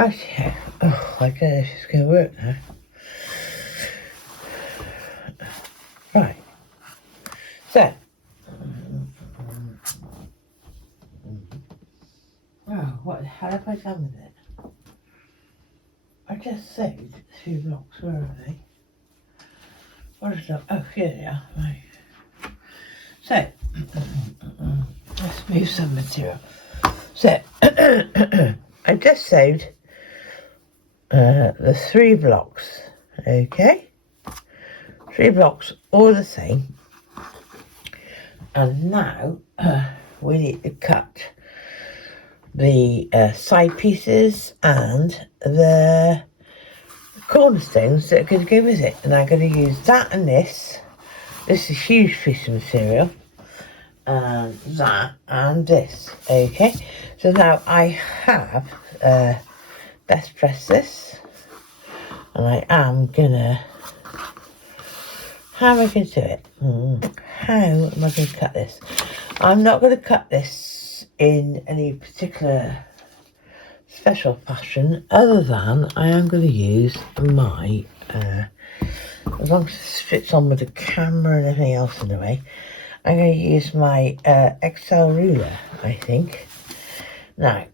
Okay. Oh, I don't know if it's going to work now. Right. So. Oh, what the hell have I done with it? I just saved 3 blocks. Where are they? What is that? Oh, here they are. Right. So, let's move some material. So, I just saved the 3 blocks. Okay? 3 blocks, all the same. And now we need to cut the side pieces and the cornerstones that are going to go with it. And I'm going to use that and this. This is a huge piece of material. And that and this. Okay. So now I have best press this. And I am going to... How am I going to do it? How am I going to cut this? I'm not going to cut this in any particular special fashion other than I am going to use my, as long as it fits on with the camera and everything else in the way, I'm going to use my XL ruler, I think. Now,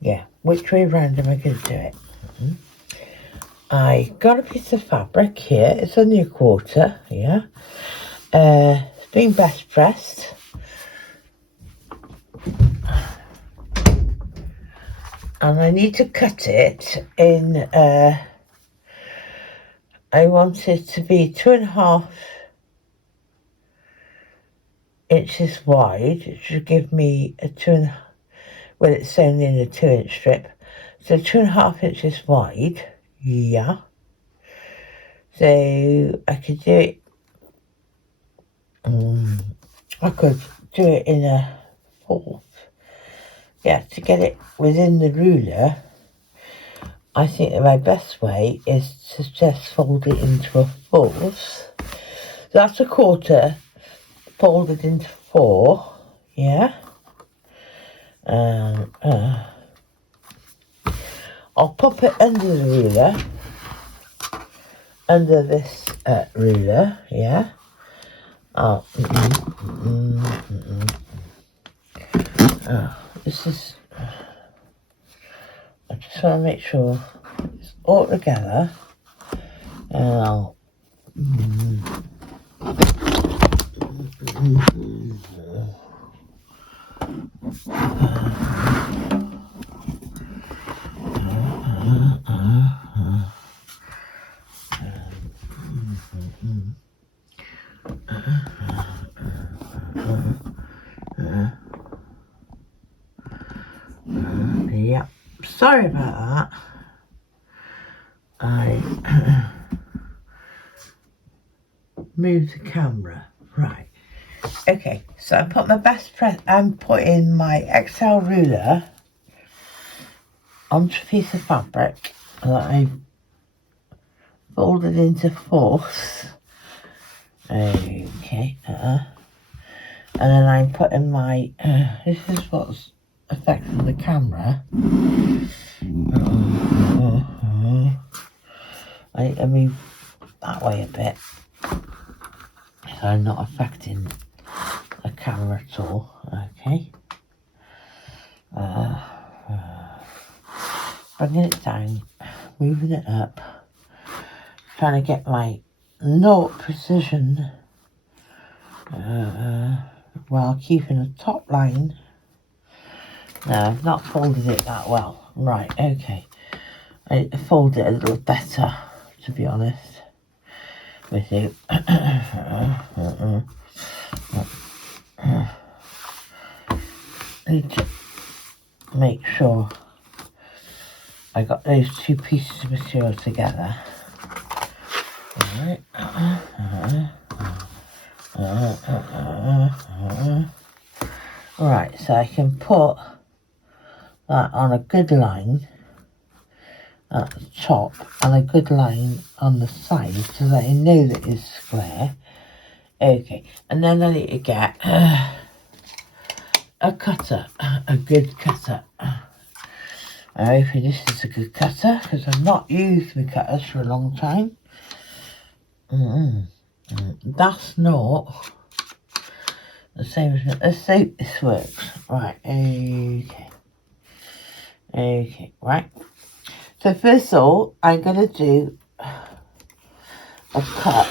yeah, which way round am I going to do it? I got a piece of fabric here. It's only a quarter, yeah. It's been best pressed. And I need to cut it in, I want it to be 2.5 inches wide. It should give me a well, it's sewn in a 2-inch strip. So 2.5 inches wide. Yeah. So I could do it. I could do it in a 4th. Yeah, to get it within the ruler, I think that my best way is to just fold it into a 4th. That's a quarter folded into 4. Yeah. I'll pop it under the ruler, under this ruler, yeah. This is, I just want to make sure it's all together, and I'll, yeah, sorry about that. I moved the camera. Right. Okay, so I put my best press, I'm putting my XL ruler onto a piece of fabric that I folded into 4ths. Okay, and then I'm putting my, this is what's affecting the camera. I mean, that way a bit, so I'm not affecting the camera at all. Okay. Bringing it down, moving it up, trying to get my knot precision while keeping the top line. No, I've not folded it that well. Right, okay. I fold it a little better, to be honest with you. Need to make sure I got those 2 pieces of material together. Alright. Right, so I can put that on a good line at the top and a good line on the side so that I know that it's square. Okay, and then I need to get a cutter, a good cutter. I'm hoping this is a good cutter because I've not used my cutters for a long time. That's not the same as, let's see if this works. Right, okay, right. So first of all, I'm going to do a cut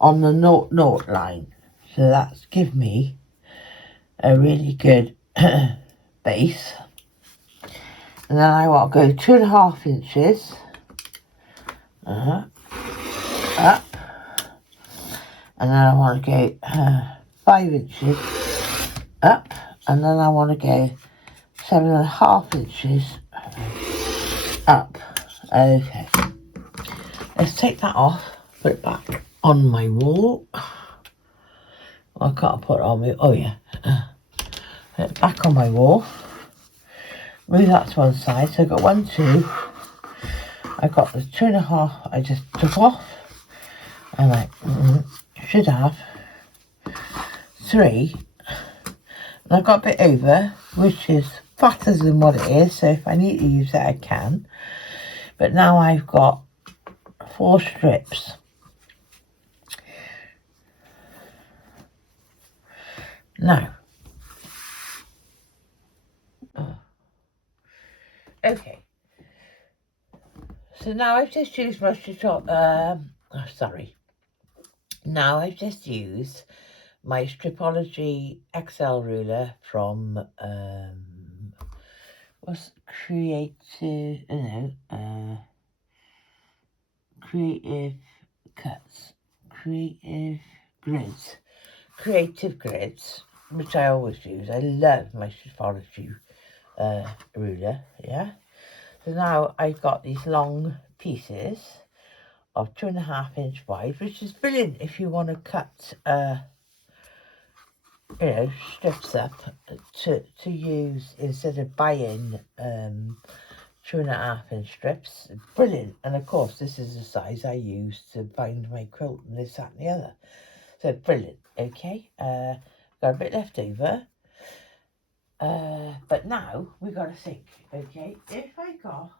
on the 0-0 line. So that's give me a really good base. And then I want to go 2.5 inches up. And then I want to go 5 inches up. And then I want to go 7.5 inches up. Okay. Let's take that off, put it back on my wall. I can't put it on me. Oh yeah. Put it back on my wall. Move that to one side. So I've got 1, 2. I've got the 2.5 I just took off. And I should have 3. And I've got a bit over, which is fatter than what it is. So if I need to use it, I can. But now I've got 4 strips. Now, okay. So now I've just used my Now I've just used my Stripology XL ruler from what's Creative Creative Cuts, Creative Grids, which I always use. I love my Stripology ruler, yeah. So now I've got these long pieces of 2.5 inch wide, which is brilliant if you want to cut strips up to use instead of buying 2.5 inch strips. Brilliant. And of course this is the size I use to bind my quilt and this, that and the other. So brilliant. Okay, got a bit left over, but now we've got to think. Okay, if I got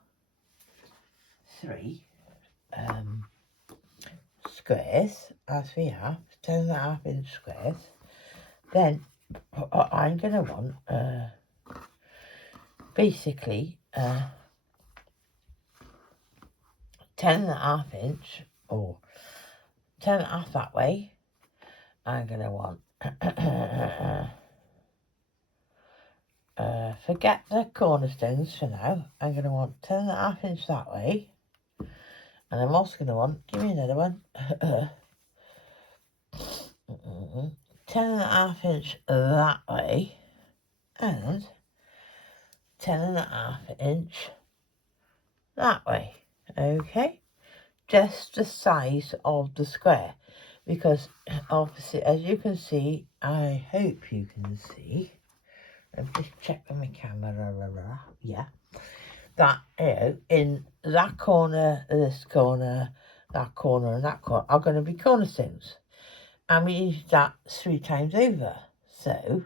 3 squares, as we have 10.5 inch squares, then I'm going to want basically 10.5 inch or 10.5 that way. I'm going to want forget the cornerstones for now. I'm going to want 10.5 inch that way, and I'm also going to want, give me another one, 10.5 inch that way, and 10.5 inch that way. Okay, just the size of the square, because obviously, as you can see, I hope you can see, I've just checked on my camera, yeah, that in that corner, this corner, that corner and that corner are going to be cornerstones, and we use that 3 times over. So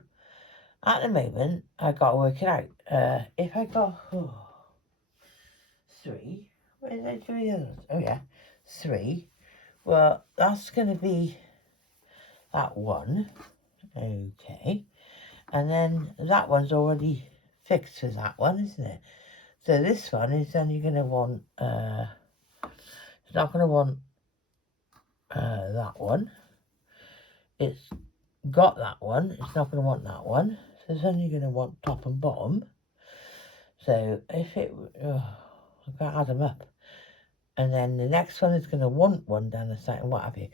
at the moment I got to work it out. If I got 3, where did I do the others? Oh yeah, 3. Well, that's going to be that one. Okay, and then that one's already fixed with that one, isn't it? So this one is only going to want it's not going to want that one. It's got that one. It's not going to want that one. So it's only going to want top and bottom. So if it, I've got to add them up. And then the next one is going to want one down the side and what have you.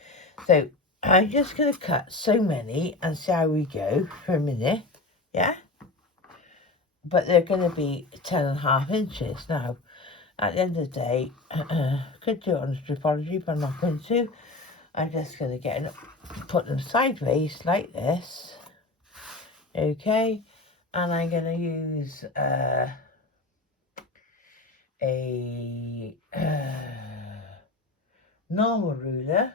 So I'm just going to cut so many and see how we go for a minute. Yeah? But they're going to be 10.5 inches. Now, at the end of the day, could do it on Stripology, but I'm not going to. I'm just going to put them sideways like this. Okay, and I'm going to use a normal ruler.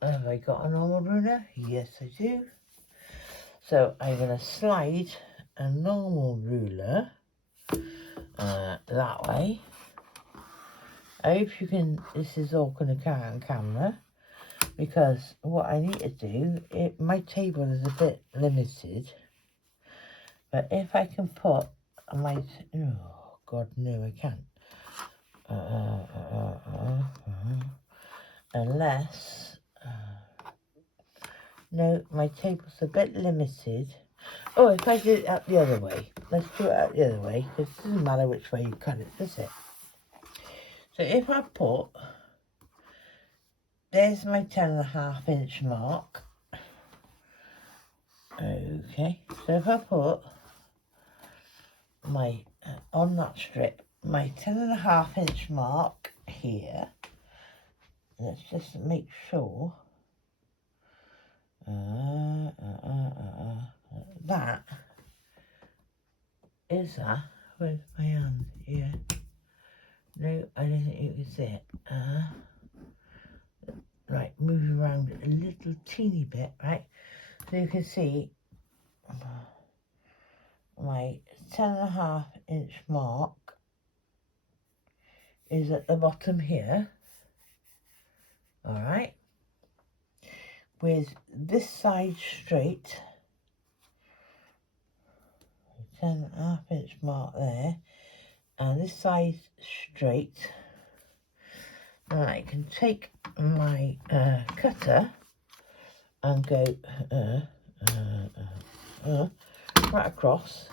Have I got a normal ruler? Yes, I do. So I'm going to slide a normal ruler that way. I hope you can, this is all going to carry on camera, because what I need to do, my table is a bit limited, but if I can put my, oh God, no, I can't. Unless, no, my table's a bit limited. Oh, if I did it out the other way, let's do it out the other way, because it doesn't matter which way you cut it, does it? So if I put, there's my 10.5 inch mark. Okay, so if I put my, on that strip, my 10.5 inch mark here, let's just make sure, that is that, where's my hand, here, no, I don't think you can see it, right, move around a little teeny bit, right, so you can see my 10.5 inch mark is at the bottom here, alright, with this side straight, 10.5 inch mark there, and this side straight. Now I can take my cutter and go right across.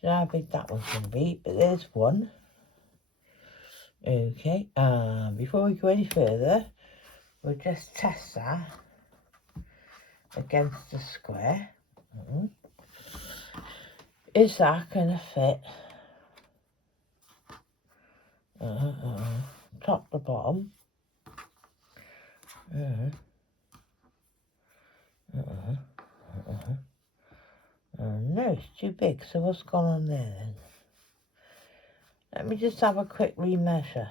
So how big that one's going to be, but there's one. Okay, before we go any further, we'll just test that against the square. Is that going to fit top to bottom? No, it's too big, so what's gone on there then? Let me just have a quick remeasure.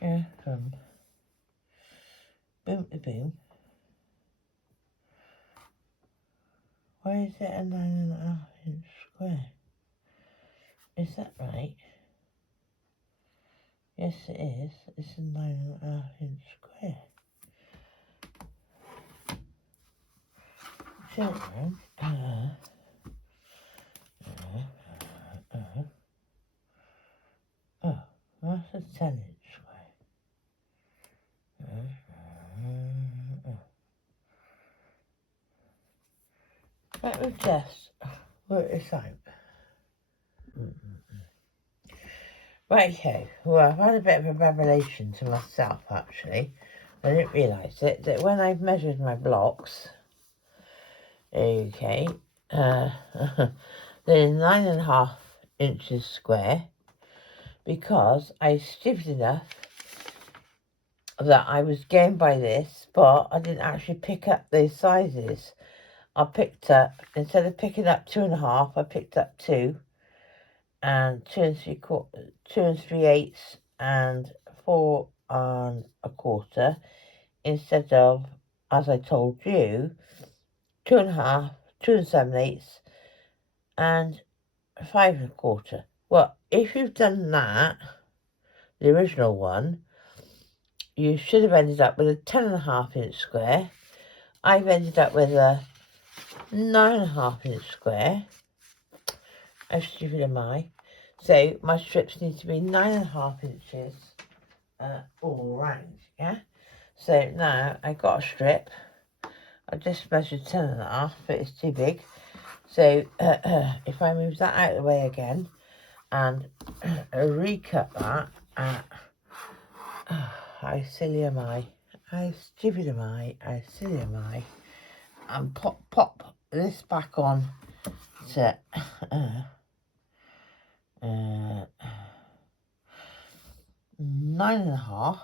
Yeah, from boom to boom. Why is it a 9.5 inch square? Is that right? Yes, it is. It's a 9.5 inch square. Turn it around. Oh, that's a 10-inch square. Let me just work this out. Righto, well, I've had a bit of a revelation to myself, actually. I didn't realise it, that when I've measured my blocks, okay, they're 9.5 inches square, because I was stupid enough that I was going by this, but I didn't actually pick up those sizes. I picked up, instead of picking up 2.5, I picked up 2, and 2 3/8, and 4 1/4, instead of, as I told you, 2.5, 2 7/8, and 5 1/4. Well, if you've done that, the original one, you should have ended up with a 10.5 inch square. I've ended up with a 9.5 inch square. How stupid am I? So my strips need to be 9.5 inches all round, yeah? So now I've got a strip. I just measured 10.5, but it's too big. So if I move that out of the way again and recut that, how silly am I? How stupid am I? How silly am I? And pop this back on to 9.5.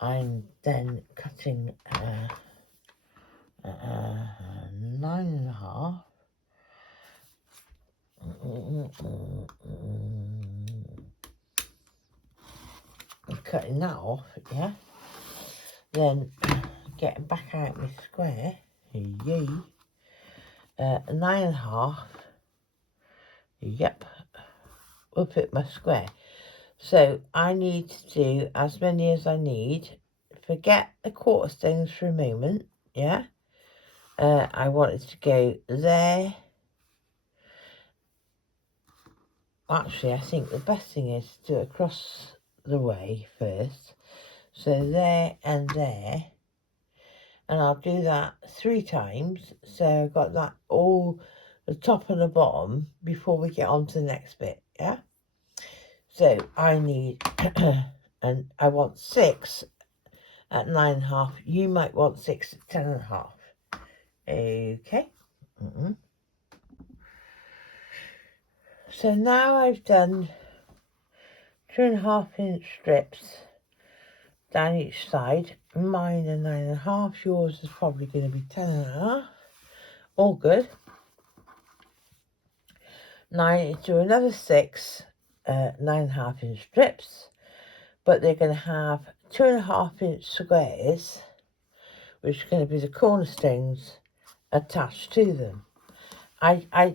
I'm then cutting 9.5. I'm cutting that off, yeah. Then getting back out my square, yay, 9.5, yep, up at my square. So I need to do as many as I need. Forget the quarter stones for a moment, yeah. I want it to go there. Actually, I think the best thing is to do it across the way first. So there and there. And I'll do that 3 times. So I've got that all the top and the bottom before we get on to the next bit, yeah? So I need, and I want 6 at 9.5. You might want 6 at 10.5. Okay. So now I've done 2.5-inch strips down each side. Mine are 9.5. Yours is probably going to be 10.5. All good. Now I need to do another 6 9.5-inch strips, but they're going to have 2.5-inch squares, which are going to be the cornerstones attached to them. I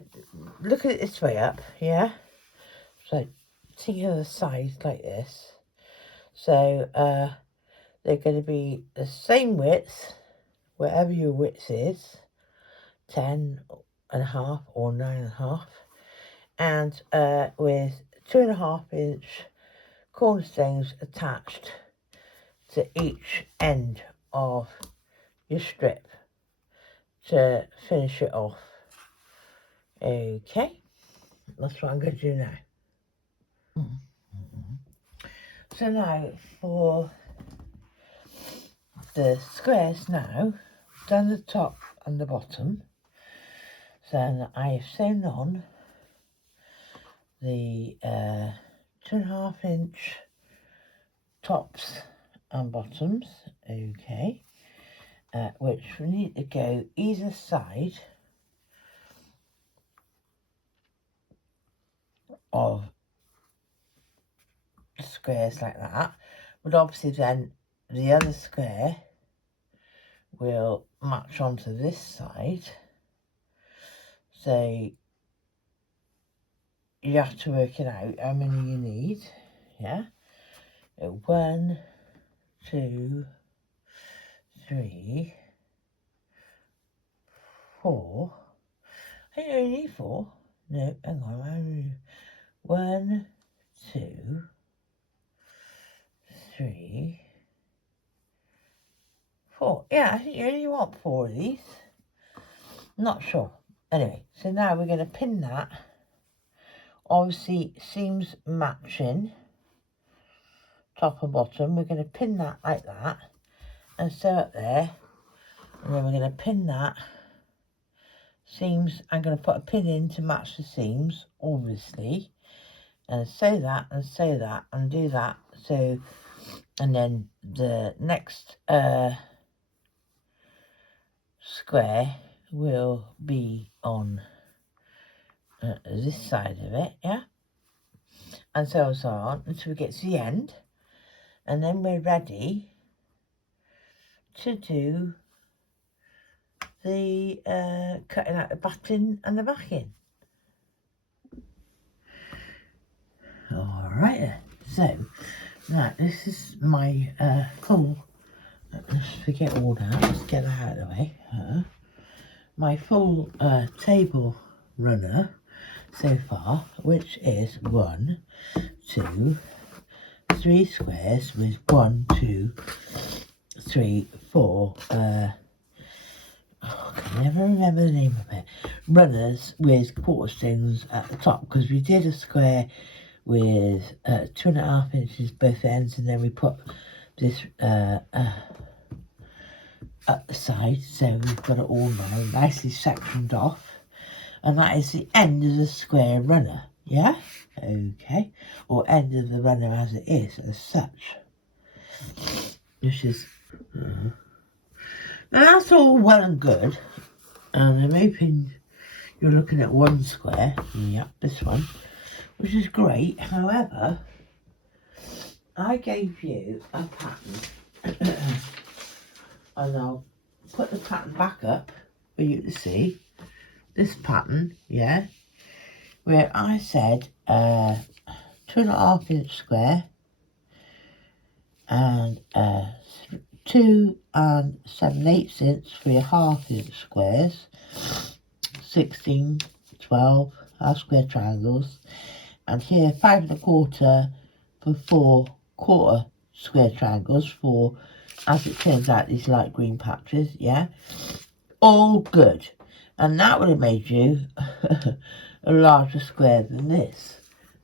look at it this way up, yeah? So think of the size like this. So they're going to be the same width, wherever your width is, 10.5 or 9.5, and with 2.5-inch cornerstones attached to each end of your strip to finish it off. Okay, that's what I'm going to do now. So now for the squares now, done the top and the bottom. So I have sewn on the 2.5-inch tops and bottoms, okay, which we need to go either side of squares like that, but obviously then the other square will match onto this side, so you have to work it out how many you need, yeah. 1, 2, 3, 4. I think you only need 4. No, hang on. 1, 2, 3, 4. Yeah, I think you only want 4 of these. Not sure. Anyway, so now we're going to pin that. Obviously, seams matching, top and bottom. We're going to pin that like that and sew it there. And then we're going to pin that. Seams, I'm going to put a pin in to match the seams, obviously. And sew that and sew that and do that. So, and then the next square will be on this side of it, yeah, and so on until we get to the end, and then we're ready to do the cutting out the batting and the backing. All right then. So now this is my full. Let's forget all that. Let's get that out of the way. My full table runner so far, which is 1, 2, 3 squares with 1, 2, 3, 4. I can never remember the name of it. Runners with quarter stones at the top, because we did a square with 2.5 inches both ends, and then we put this up the side, so we've got it all now nicely sectioned off, and that is the end of the square runner, yeah, okay, or end of the runner as it is, as such, which is now that's all well and good, and I'm hoping you're looking at one square, yep, this one, which is great. However, I gave you a pattern and I'll put the pattern back up for you to see. This pattern, yeah, where I said 2.5 inch square and 2 7/8 inch for your 1/2 inch squares, 16, 12 half square triangles, and here 5 1/4 for 4 1/4 square triangles for, as it turns out, these light green patches, yeah, all good. And that would have made you a larger square than this.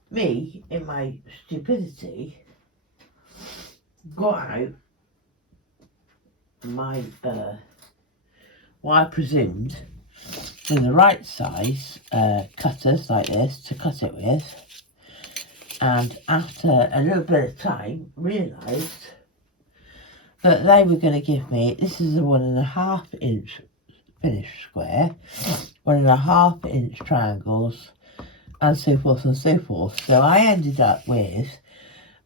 Me, in my stupidity, got out my what I presumed were the right size cutters like this to cut it with, and after a little bit of time realised that they were going to give me, this is a 1.5 inch finished square, 1.5 inch triangles, and so forth and so forth. So I ended up with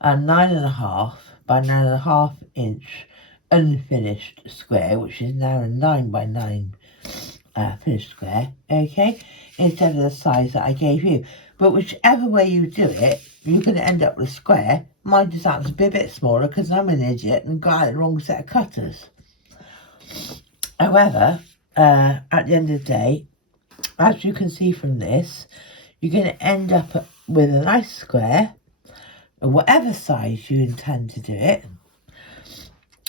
a 9.5 by 9.5 inch unfinished square, which is now a 9 by 9 finished square, okay, instead of the size that I gave you. But whichever way you do it, you're going to end up with a square. Mine just happens to be a bit smaller because I'm an idiot and got out the wrong set of cutters. However, at the end of the day, as you can see from this, you're going to end up with a nice square, whatever size you intend to do it,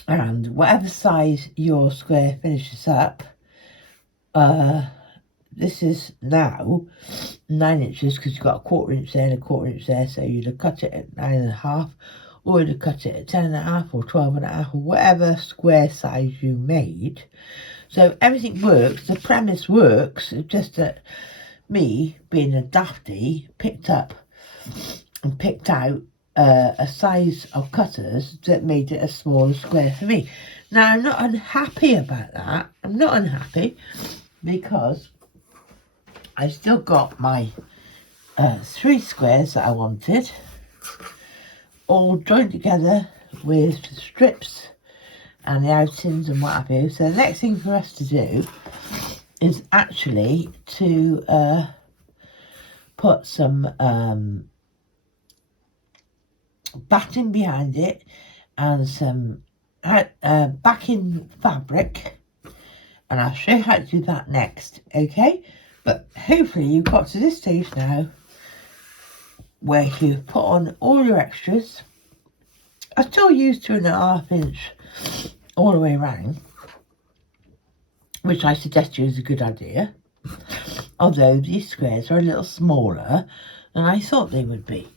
and whatever size your square finishes up. This is now 9 inches because you've got a 1/4 inch there and a 1/4 inch there, so you'd have cut it at 9.5, or you'd have cut it at 10.5 or 12.5, or whatever square size you made. So everything works, the premise works, it's just that me, being a dafty, picked up and picked out a size of cutters that made it a smaller square for me. Now, I'm not unhappy about that. I'm not unhappy because I still got my 3 squares that I wanted, all joined together with strips and the outings and what have you. So the next thing for us to do is actually to put some batting behind it and some backing fabric, and I'll show you how to do that next, okay? But hopefully you've got to this stage now where you've put on all your extras. I still use 2.5 inch all the way around, which I suggest you is a good idea, although these squares are a little smaller than I thought they would be.